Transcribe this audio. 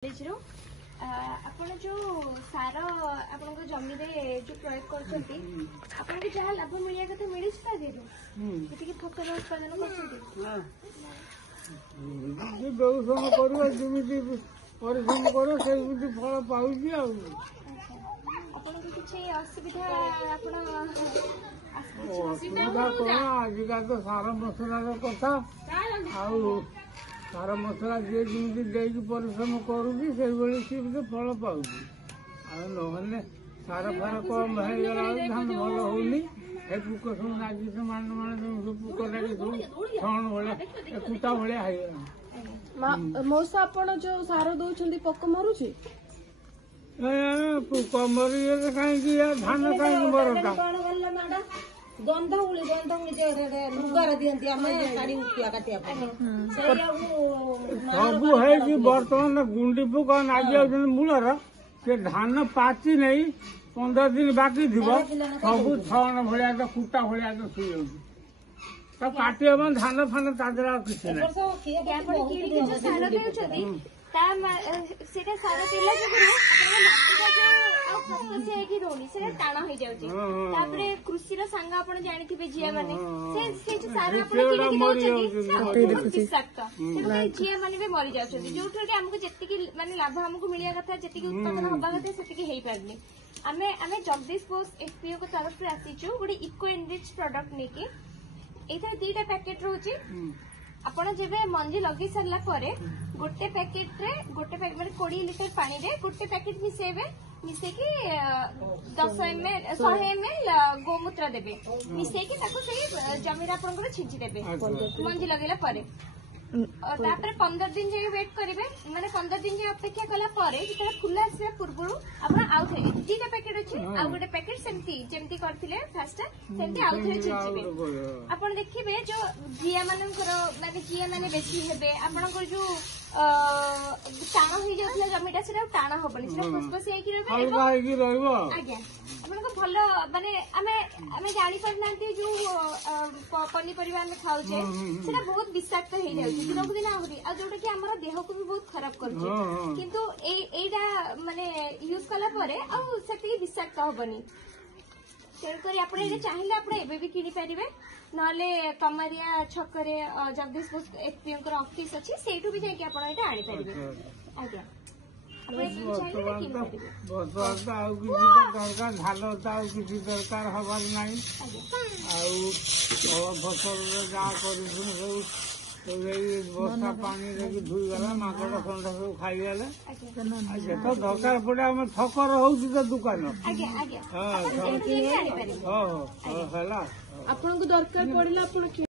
ଆପଣ ଯୋଉ ସାର ଆପଣଙ୍କ ଜମିରେ ଯୋଉ ପ୍ରୟୋଗ କରୁଛନ୍ତି ଆପଣଙ୍କୁ ଯାହା ଲାଭ ମିଳିବା କଥା ମିଳୁଛି ତା ଦେହରୁ ଯେତିକି ଫସଲ ଉତ୍ପାଦନ କରୁଛନ୍ତି ପରିଶ୍ରମ କରିବ ଯେମିତି ପରିଶ୍ରମ କରିବ ସେମିତି ଫଳ ପାଉଛି ଆଉ ଆପଣଙ୍କୁ କିଛି ଅସୁବିଧା ଆପଣ ଅସୁବିଧା କଣ ଆଜିକାଲି ତ ସାର ମସଲାର କଥା ଆଉ ସାର ମସଲା ଯିଏ ଯେମିତି ଦେଇକି ପରିଶ୍ରମ କରୁଛି ସେଇଭଳି ସିଏ ବି ଫଳ ପାଉଛି ଆଉ ନହେଲେ ସାର ଫାର କମ ହେଇଗଲା ବେଳକୁ ଧାନ ଭଲ ହଉନି ଏ ପୋକ ସବୁ ଲାଗି ସେମାନେ ସବୁ ପୋକ ଲାଗି ସବୁ ଛଣ ଭଳିଆ କୁଟା ଭଳିଆ ହେଇଗଲା। ମଉସା ଆପଣ ଯୋଉ ସାର ଦଉଛନ୍ତି ପୋକ ମରୁଛି? ପୋକ ମରିଗଲେ କାହିଁକି ଧାନ କାହିଁକି ମରଟା ଗନ୍ଧଉଳି ଲୁଗାରେ ଦିଅନ୍ତି ଆମେ ଶାଢୀ ଉଠିଆ କାଟିବା ପାଇଁ ସବୁ ହେଇଛି ବର୍ତ୍ତମାନ ଗୁଣ୍ଡି ପୋକ ନାଗି ଯାଉଛନ୍ତି ମୂଳର ସେ ଧାନ ପାଚି ନେଇ 15 ଦିନ ବାକି ଥିବ ସବୁ ଛଣ ଭଳିଆ ତ କୁଟା ଭଳିଆ ତ ଶୋଇଯାଉଛି ତାକୁ କାଟି ହବ ଧାନ ଫାନ ତା ଦେହରେ ଆଉ କିଛି ନାହିଁ ସାର ଦେଉଛନ୍ତି ସେଇଟା ସାର ଦେଲା ଯୋଗୁଁ ଫସଫସିଆ ହେଇକି ରହୁନି ସେଇଟା ଟାଣ ହେଇଯାଉଛି ତାପରେ କୃଷିର ସାଙ୍ଗ ଆପଣ ଜାଣିଥିବେ ଜିଆ ମାନେ ସେ ଯୋଉ ସାର ଆପଣ କିଣିକି ଦଉଛନ୍ତି ବିଷାକ୍ତ ସେଥିପାଇଁ ଜିଆ ମାନେ ବି ମରି ଯାଉଛନ୍ତି ଯୋଉଥିରେ କି ଆମକୁ ଯେତିକି ମାନେ ଲାଭ ଆମକୁ ମିଳିବା କଥା ଯେତିକି ଉତ୍ପାଦନ ହବା କଥା ସେତିକି ହେଇପାରୁନି ଆମେ ଜଗଦୀଶ ବୋଷ ଏଫପିଓ ତରଫରୁ ଆସିଛୁ ଗୋଟେ ଇକୋ ଏନରିଚ୍ ପ୍ରଡକ୍ଟ ନେଇକି ଏଇଥିରେ 2ଟା ପ୍ୟାକେଟ ରହୁଛି ଆପଣ ଯେବେ ମଞ୍ଜି ଲଗେଇ ସାରିଲା ପରେ ଗୋଟେ ପ୍ୟାକେଟରେ ମାନେ 20 ଲିଟର ପାଣିରେ ଗୋଟେ ପ୍ୟାକେଟ ମିଶେଇବେ ମିଶେଇକି 100 ml ଗୋମୂତ୍ର ଦେବେ ମିଶେଇକି ତାକୁ ସେଇ ଜମିରେ ଆପଣଙ୍କର ଛିଞ୍ଚି ଦେବେ ମଞ୍ଜି ଲଗେଇଲା ପରେ ତାପରେ 15 ଦିନ ଯାଇ ୱେଟ୍ କରିବେ ମାନେ 15 ଦିନ ଯାଇ ଅପେକ୍ଷା କଲା ପରେ ଯେତେବେଳେ ଫୁଲ ଆସିବା ପୂର୍ବରୁ ଆପଣ ଆଉ ଥରେ 2ଟା ପ୍ୟାକେଟ ଅଛି ଆଉ ଗୋଟେ ପ୍ୟାକେଟ ସେମିତି ଯେମିତି କରିଥିଲେ ଫାଷ୍ଟ ସେମିତି ଆଉ ଥରେ ଛିଞ୍ଚିବେ ଆପଣ ଦେଖିବେ ଯୋଉ ଜିଆ ମାନଙ୍କର ମାନେ ଜିଆ ମାନେ ବେଶୀ ହେବେ ଆପଣଙ୍କର ଯୋଉ ଟାଣ ହେଇଯାଉଥିଲା ଜମିଟା ସେଟା ଟାଣ ହବନି ସେଟା ଫସଫସିଆ ହେଇକି ରହିବ ଆଜ୍ଞା ଆପଣଙ୍କ ଭଲ ମାନେ ଆମେ ଜାଣିପାରୁନାହାନ୍ତି ଯୋଉ ପନିପରିବା ଆମେ ଖାଉଛେ ସେଟା ବହୁତ ବିଷାକ୍ତ ହେଇଯାଉଛି ଦିନକୁ ଦିନ ଆହୁରି ଆଉ ଯୋଉଟା କି ଆମର ଦେହକୁ ବି ବହୁତ ଖରାପ କରୁଛି କିନ୍ତୁ ଏଇଟା ମାନେ ୟୁଜ କଲା ପରେ ଆଉ ସେତିକି ବିଷାକ୍ତ ହବନି ତେଣୁକରି ଆପଣ ଏଇଟା ଚାହିଁଲେ ଆପଣ ଏବେ ବି କିଣିପାରିବେ ନହେଲେ କମାରିଆ ଛକରେ ଜଗଦୀଶ ବୋଷ ଏଫପିଓଙ୍କର ଅଫିସ ଅଛି ସେଇଠୁ ବି ଯାଇକି ଆପଣ ଏଇଟା ଆଣିପାରିବେ ଆଜ୍ଞା ବର୍ତ୍ତମାନ ତ ଆଉ କିଛି ଦରକାର ଧାନ ତ ଆଉ କିଛି ଦରକାର ହବାର ନାହିଁ ଆଉ ଫସଲରେ ଯାହା କରିଛୁ ସବୁ ବର୍ଷା ପାଣି ଦେଇକି ଧୋଇଗଲା ମାଙ୍କଡ ଖଣ୍ଡ ସବୁ ଖାଇଗଲେ ଯେତେ ଦରକାର ପଡେ ଆମେ ଠକର ହଉଛି ତ ଦୋକାନ ହେଲା ଆପଣଙ୍କୁ ଦରକାର ପଡିଲା ଆପଣ